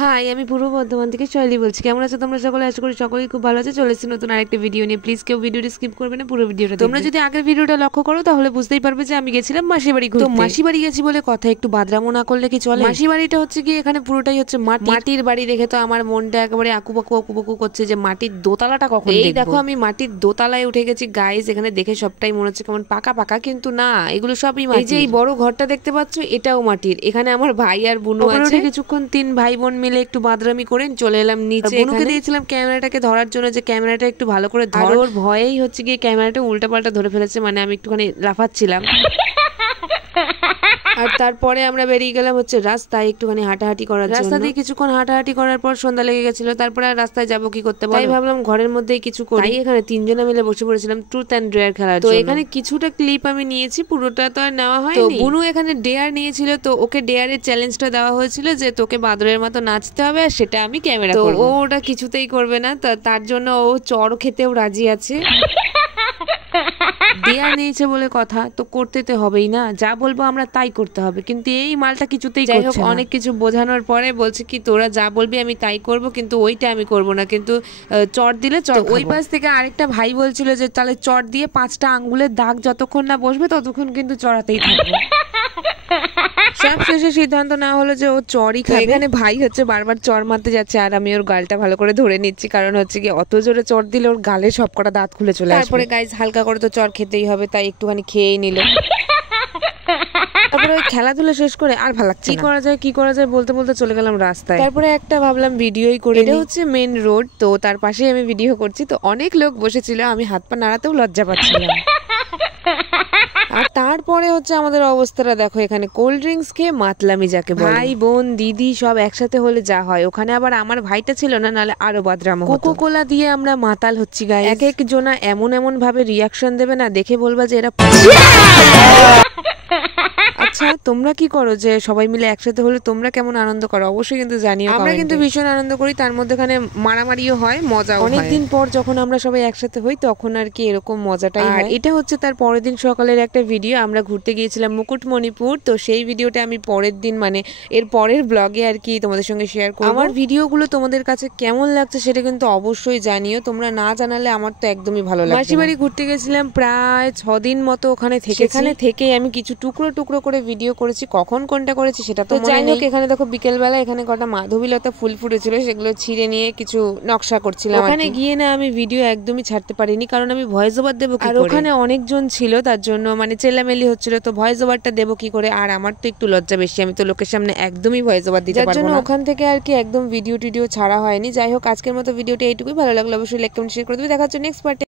High, আমি পূর্ব বর্ধমান থেকে শৈলী বলছি। কেমন আছো তোমরা সকলে? আশা করি সকলেই খুব ভালো আছে। চলে এসেছি নতুন আরেকটা ভিডিও নিয়ে। প্লিজ কেউ ভিডিওটা স্কিপ করবে না, পুরো ভিডিওটা তোমরা যদি আগের ভিডিওটা লক্ষ্য করো তাহলে বুঝতেই পারবে যে আমি গেছিলাম মাসি বাড়ি ঘুরতে। তো মাসি বাড়ি গেছি বলে কথা, একটু বাদরামো না করলে কি চলে? মাসি বাড়িটা হচ্ছে কি এখানে পুরোটাই হচ্ছে মাটির বাড়ি। দেখে তো আমার মনটা একেবারে আকুপাকু করছে যে মাটির দোতলাটা কখন দেখব। এই দেখো আমি মাটির দোতলায় উঠে গেছি গাইস। এখানে দেখে সবটাই মনে হচ্ছে কেমন পাকা পাকা, কিন্তু না, এগুলো সবই মাটি। এই যে এই বড় ঘরটা দেখতে পাচ্ছ, এটাও মাটির। এখানে আমার ভাই আর বুনু আছে। কিছুক্ষণ তিন ভাই বোন মিলে একটু বাদরামি করে চলে এলাম নিচে। বুনুকে দিয়েছিলাম ক্যামেরাটাকে ধরার জন্য, যে ক্যামেরাটা একটু ভালো করে ধর। ওর ভয়েই হচ্ছে গিয়ে ক্যামেরাটা উল্টা পাল্টা ধরে ফেলেছে, মানে আমি একটুখানি লাফাচ্ছিলাম। আর তারপরে আমরা বেরিয়ে গেলাম হচ্ছে রাস্তায় একটুখানি হাঁটাহাঁটি করার জন্য। রাস্তা দিয়ে কিছুক্ষণ হাঁটাহাঁটি করার পর সন্ধ্যা লেগে গেছিল। তারপরে আর রাস্তায় যাবো কি করতে, তাই ভাবলাম ঘরের মধ্যেই কিছু করি। তাই এখানে তিনজনে মিলে বসে পড়েছিলাম ট্রুথ অ্যান্ড ডেয়ার খেলার জন্য। তো এখানে কিছুটা ক্লিপ আমি নিয়েছি, পুরোটা তো আর নেওয়া হয়নি। তো বুনু এখানে ডেয়ার নিয়েছিল, তো ওকে ডেয়ারের চ্যালেঞ্জটা দেওয়া হয়েছিল যে তোকে বাদরের মতো নাচতে হবে, আর সেটা আমি ক্যামেরা করব। তো ও ওটা কিছুতেই করবে না, তার জন্য ও চড় খেতেও রাজি আছে। দেয়া নিয়েছে বলে কথা, তো করতে তো হবেই না, যা বলবো আমরা তাই করতে হবে। কিন্তু এই মালটা কিছুতেই করছে না। যাই হোক, অনেক কিছু বোঝানোর পরে বলছে কি তোরা যা বলবি আমি তাই করব, কিন্তু ওইটা আমি করব না, কিন্তু চট দিলে চট। ওই পাশ থেকে আরেকটা ভাই বলছিল যে তাহলে চট দিয়ে 5টা আঙ্গুলের দাগ যতক্ষণ না বসবে ততক্ষণ কিন্তু চড়াতেই থাকবে। সব শেষে সিদ্ধান্ত না হলো যে ও চড়ই খাবে। এখানে ভাই হচ্ছে বারবার চড় মারতে যাচ্ছে, আর আমি ওর গালটা ভালো করে ধরে নিচ্ছি, কারণ হচ্ছে কি অত জোরে চড় দিলে ওর গালে সবকটা দাঁত খুলে চলে আসবে। তারপরে গাইস হালকা করে তো চড় খেতেই হবে, তাই একটুখানি খেয়েই নিল। তারপরে ওই খেলাধুলা শেষ করে আর ভালো লাগছে কি করা যায় বলতে বলতে চলে গেলাম রাস্তায়। তারপরে একটা ভাবলাম ভিডিওই করি। এটা হচ্ছে মেন রোড, তো তার পাশেই আমি ভিডিও করছি। তো অনেক লোক বসেছিল, আমি হাত পা নাড়াতেও লজ্জা পাচ্ছিলাম। আর তারপরে হচ্ছে আমাদের অবস্থাটা দেখো, এখানে কোল্ড ড্রিঙ্কস খেয়ে মাতলামি যাকে বলে। ভাই বোন দিদি সব একসাথে হলে যা হয়, ওখানে আবার আমার ভাইটা ছিল না, নালে আরো বাদরামো হতো। কোকো কোলা দিয়ে আমরা মাতাল হচ্ছি গাইস। এক এক জনা এমন ভাবে রিয়াকশন দেবে না, দেখে বলবা যে এরা আচ্ছা তোমরা কি করো যে সবাই মিলে একসাথে হলে তোমরা কেমন আনন্দ করো অবশ্যই কিন্তু জানিও। আমরা কিন্তু ভীষণ আনন্দ করি, তার মধ্যেখানে মারামারিও হয়, মজা। অনেকদিন পর যখন আমরা সবাই একসাথে হই তখন আর কি এরকম মজাটাই হয়। এটা হচ্ছে তার পরের দিন সকালের একটা ভিডিও। আমরা ঘুরতে গিয়েছিলাম মুকুটমণিপুর, তো সেই ভিডিওটা আমি পরের দিন মানে এর পরের ব্লগে আর কি তোমাদের সঙ্গে শেয়ার করব। আমার ভিডিওগুলো তোমাদের কাছে কেমন লাগছে সেটা কিন্তু অবশ্যই জানিও, তোমরা না জানালে আমার তো একদমই ভালো লাগে। মাসি বাড়ি ঘুরতে গেছিলাম প্রায় 6 দিন মতো ওখানে থেকে। এখানে থেকে আমি কিছু টুকরো করে ভিডিও করেছি, কখন কোনটা করেছি সেটা তো যাই হোক। এখানে দেখো বিকেলবেলা এখানে কটা মাধবীলতা ফুল ফুটেছিল, সেগুলো ছিঁড়ে নিয়ে কিছু নকশা করছিলাম। ওখানে গিয়ে না আমি ভিডিও একদমই ছাড়তে পারিনি, কারণ আমি ভয়েস ওভার দেবো কি করে, আর ওখানে অনেকজন ছিল, তার জন্য মানে চেলামেলি হচ্ছিল, তো ভয়েস ওভারটা দেবো কি করে, আর আমার তো একটু লজ্জা বেশি, আমি তো লোকের সামনে একদমই ভয়েস ওভার দিতে পারবো না, যার জন্য ওখান থেকে আর কি একদম ভিডিও টিডিও ছাড়া হয়নি। যাই হোক, আজকের মতো ভিডিওটি এইটুকুই। ভালো লাগলো অবশ্যই লাইক কমেন্ট শেয়ার করে দেবে। দেখা হচ্ছে নেক্সট পার্টে।